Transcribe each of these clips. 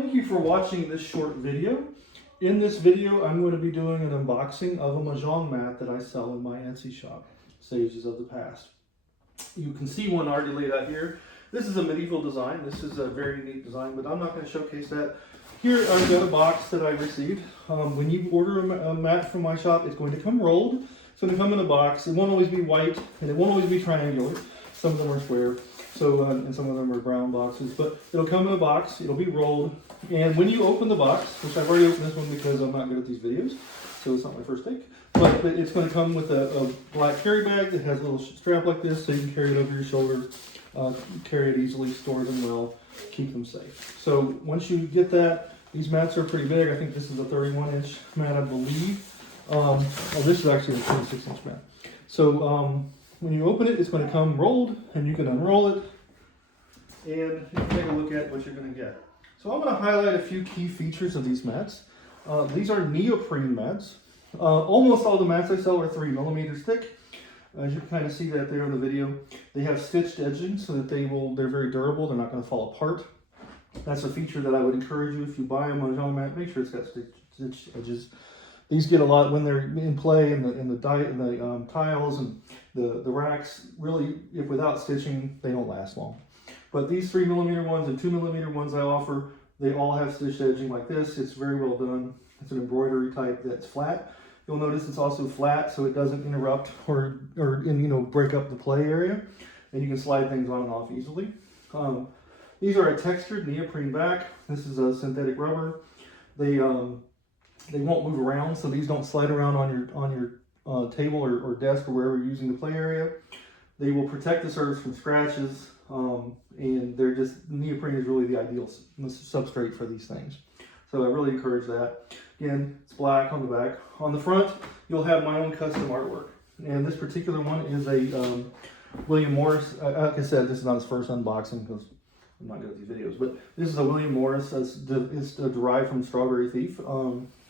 Thank you for watching this short video. In this video, I'm going to be doing an unboxing of a Mahjong mat that I sell in my Etsy shop, Sages of the Past. You can see one already laid out here. This is a medieval design. This is a very unique design, but I'm not going to showcase that. Here I've got a box that I received. When you order a mat from my shop, it's going to come rolled. It's going to come in a box. It won't always be white, and it won't always be triangular. Some of them are square, and some of them are brown boxes. But it'll come in a box. It'll be rolled. And when you open the box, which I've already opened this one because I'm not good at these videos, so it's not my first take. But it's going to come with a black carry bag that has a little strap like this, so you can carry it over your shoulder, carry it easily, store them well, keep them safe. So once you get that, these mats are pretty big. I think this is a 31-inch mat, I believe. This is actually a 26-inch mat. So when you open it, it's going to come rolled, and you can unroll it, and you can take a look at what you're going to get. So I'm going to highlight a few key features of these mats. These are neoprene mats. Almost all the mats I sell are 3 millimeters thick. As you can kind of see that there in the video, they have stitched edging so that they're very durable. They're not going to fall apart. That's a feature that I would encourage you if you buy a Mahjong mat. Make sure it's got stitched edges. These get a lot when they're in play in the tiles and the racks. Really, if without stitching, they don't last long. But these 3 millimeter ones and 2 millimeter ones I offer, they all have stitched edging like this. It's very well done. It's an embroidery type that's flat. You'll notice it's also flat, so it doesn't interrupt or break up the play area, and you can slide things on and off easily. These are a textured neoprene back. This is a synthetic rubber. They won't move around, so these don't slide around on your table or desk or wherever you're using the play area. They will protect the surface from scratches, and neoprene is really the ideal substrate for these things. So I really encourage that. Again, it's black on the back. On the front, you'll have my own custom artwork. And this particular one is a William Morris. Like I said, this is not his first unboxing because I'm not good at these videos, but this is a William Morris. It's derived from Strawberry Thief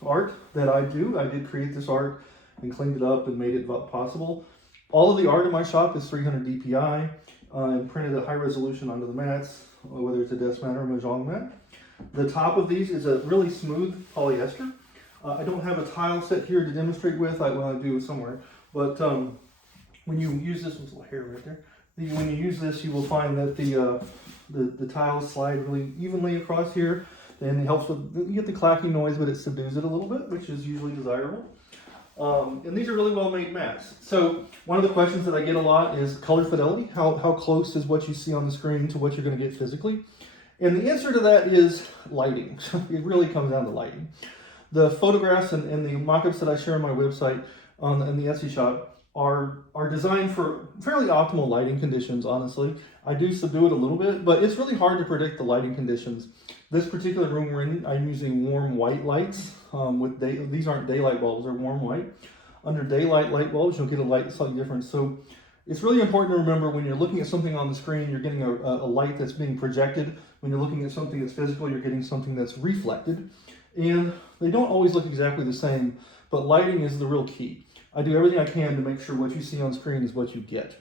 art that I do. I did create this art and cleaned it up and made it possible. All of the art in my shop is 300 DPI and printed at high resolution onto the mats, whether it's a desk mat or a Mahjong mat. The top of these is a really smooth polyester. I don't have a tile set here to demonstrate with. I do somewhere. But when you use this, there's a little hair right there. When you use this, you will find that the tiles slide really evenly across here. And it helps with, you get the clacking noise, but it subdues it a little bit, which is usually desirable. And these are really well made mats. So one of the questions that I get a lot is color fidelity. How close is what you see on the screen to what you're going to get physically? And the answer to that is lighting. It really comes down to lighting. The photographs and the mock-ups that I share on my website in the Etsy shop are designed for fairly optimal lighting conditions, honestly. I do subdue it a little bit, but it's really hard to predict the lighting conditions. This particular room we're in, I'm using warm white lights. These aren't daylight bulbs, they're warm white. Under daylight light bulbs, you'll get a light slightly different. So it's really important to remember when you're looking at something on the screen, you're getting a light that's being projected. When you're looking at something that's physical, you're getting something that's reflected. And they don't always look exactly the same, but lighting is the real key. I do everything I can to make sure what you see on screen is what you get.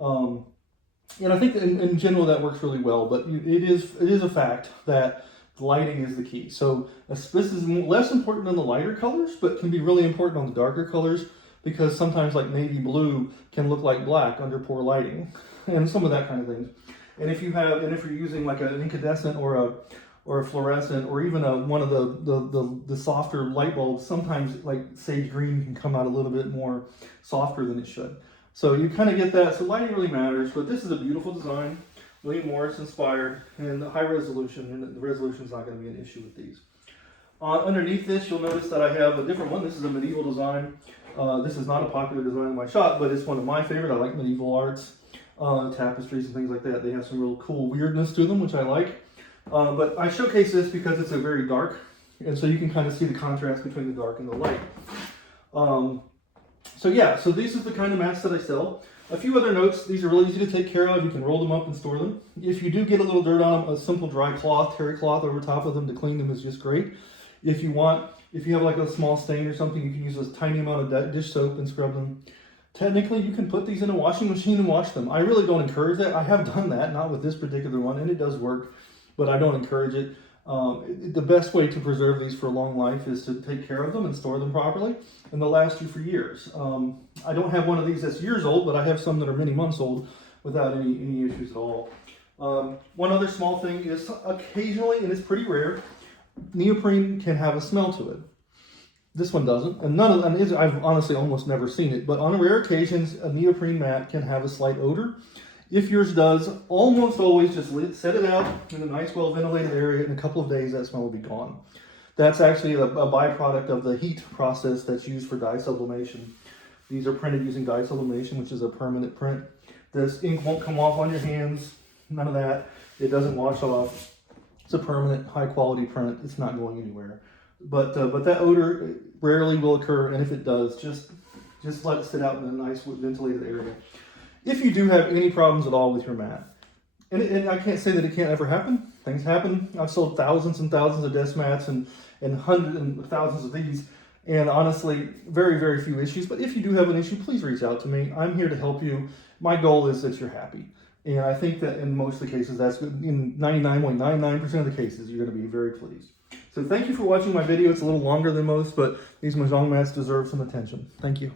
And I think in general that works really well, but it is a fact that lighting is the key. So this is less important on the lighter colors, but can be really important on the darker colors, because sometimes like navy blue can look like black under poor lighting, and some of that kind of things. And if you're using like an incandescent or a fluorescent, or even one of the softer light bulbs, sometimes like sage green can come out a little bit more softer than it should. So you kind of get that. So lighting really matters, but this is a beautiful design, William Morris inspired, and high resolution, and the resolution is not going to be an issue with these. Underneath this, you'll notice that I have a different one. This is a medieval design. This is not a popular design in my shop, but it's one of my favorite. I like medieval arts, tapestries and things like that. They have some real cool weirdness to them, which I like. But I showcase this because it's a very dark, and so you can kind of see the contrast between the dark and the light. So these are the kind of mats that I sell. A few other notes: these are really easy to take care of. You can roll them up and store them. If you do get a little dirt on them, a simple dry cloth, terry cloth over top of them to clean them is just great. If you have like a small stain or something, you can use a tiny amount of dish soap and scrub them. Technically, you can put these in a washing machine and wash them. I really don't encourage that. I have done that, not with this particular one, and it does work, but I don't encourage it. The best way to preserve these for a long life is to take care of them and store them properly, and they'll last you for years. I don't have one of these that's years old, but I have some that are many months old without any issues at all. One other small thing is occasionally, and it's pretty rare, neoprene can have a smell to it. This one doesn't, and I've honestly almost never seen it, but on rare occasions, a neoprene mat can have a slight odor. If yours does, almost always just set it out in a nice, well-ventilated area. In a couple of days, that smell will be gone. That's actually a byproduct of the heat process that's used for dye sublimation. These are printed using dye sublimation, which is a permanent print. This ink won't come off on your hands, none of that. It doesn't wash off. It's a permanent, high-quality print. It's not going anywhere. But that odor rarely will occur, and if it does, just let it sit out in a nice, ventilated area. If you do have any problems at all with your mat, and I can't say that it can't ever happen. Things happen. I've sold thousands and thousands of desk mats and hundreds and thousands of these, and honestly, very, very few issues. But if you do have an issue, please reach out to me. I'm here to help you. My goal is that you're happy. And I think that in most of the cases, that's good. In 99.99% of the cases, you're going to be very pleased. So thank you for watching my video. It's a little longer than most, but these Mahjong mats deserve some attention. Thank you.